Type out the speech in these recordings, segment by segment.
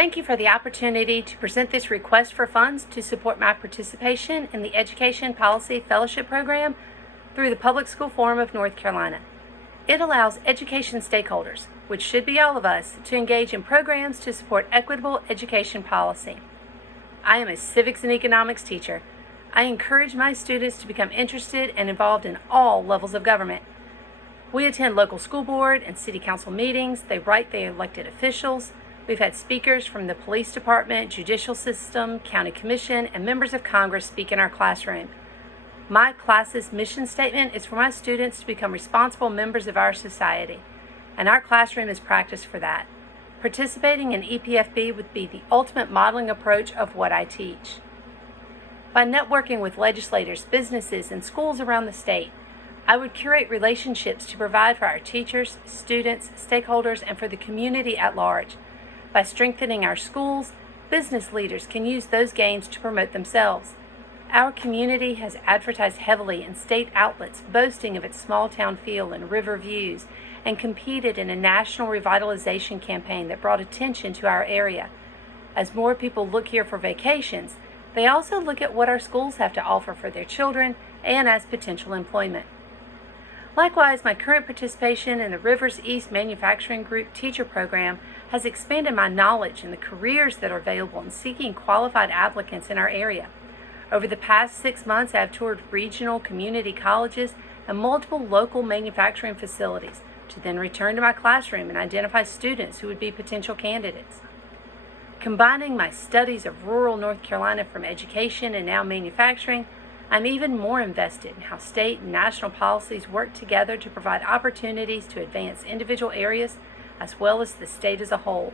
Thank you for the opportunity to present this request for funds to support my participation in the Education Policy Fellowship Program through the Public School Forum of North Carolina. It allows education stakeholders, which should be all of us, to engage in programs to support equitable education policy. I am a civics and economics teacher. I encourage my students to become interested and involved in all levels of government. We attend local school board and city council meetings. They write their elected officials. We've had speakers from the police department, judicial system, county commission, and members of Congress speak in our classroom. My class's mission statement is for my students to become responsible members of our society, and our classroom is practiced for that. Participating in EPFB would be the ultimate modeling approach of what I teach. By networking with legislators, businesses, and schools around the state, I would curate relationships to provide for our teachers, students, stakeholders, and for the community at large. By strengthening our schools, business leaders can use those gains to promote themselves. Our community has advertised heavily in state outlets boasting of its small town feel and river views, and competed in a national revitalization campaign that brought attention to our area. As more people look here for vacations, they also look at what our schools have to offer for their children and as potential employment. Likewise, my current participation in the Rivers East Manufacturing Group teacher program has expanded my knowledge in the careers that are available in seeking qualified applicants in our area. Over the past 6 months, I have toured regional community colleges and multiple local manufacturing facilities to then return to my classroom and identify students who would be potential candidates. Combining my studies of rural North Carolina from education and now manufacturing, I'm even more invested in how state and national policies work together to provide opportunities to advance individual areas as well as the state as a whole.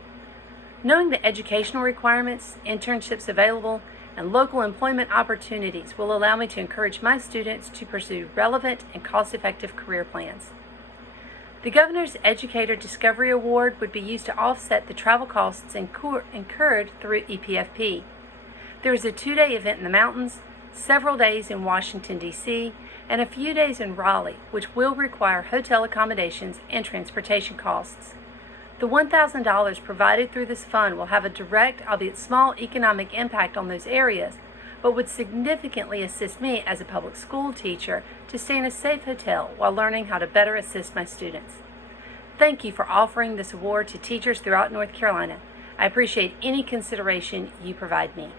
Knowing the educational requirements, internships available, and local employment opportunities will allow me to encourage my students to pursue relevant and cost-effective career plans. The Governor's Educator Discovery Award would be used to offset the travel costs incurred through EPFP. There is a 2-day event in the mountains, several days in Washington, D.C., and a few days in Raleigh, which will require hotel accommodations and transportation costs. The $1,000 provided through this fund will have a direct, albeit small, economic impact on those areas, but would significantly assist me as a public school teacher to stay in a safe hotel while learning how to better assist my students. Thank you for offering this award to teachers throughout North Carolina. I appreciate any consideration you provide me.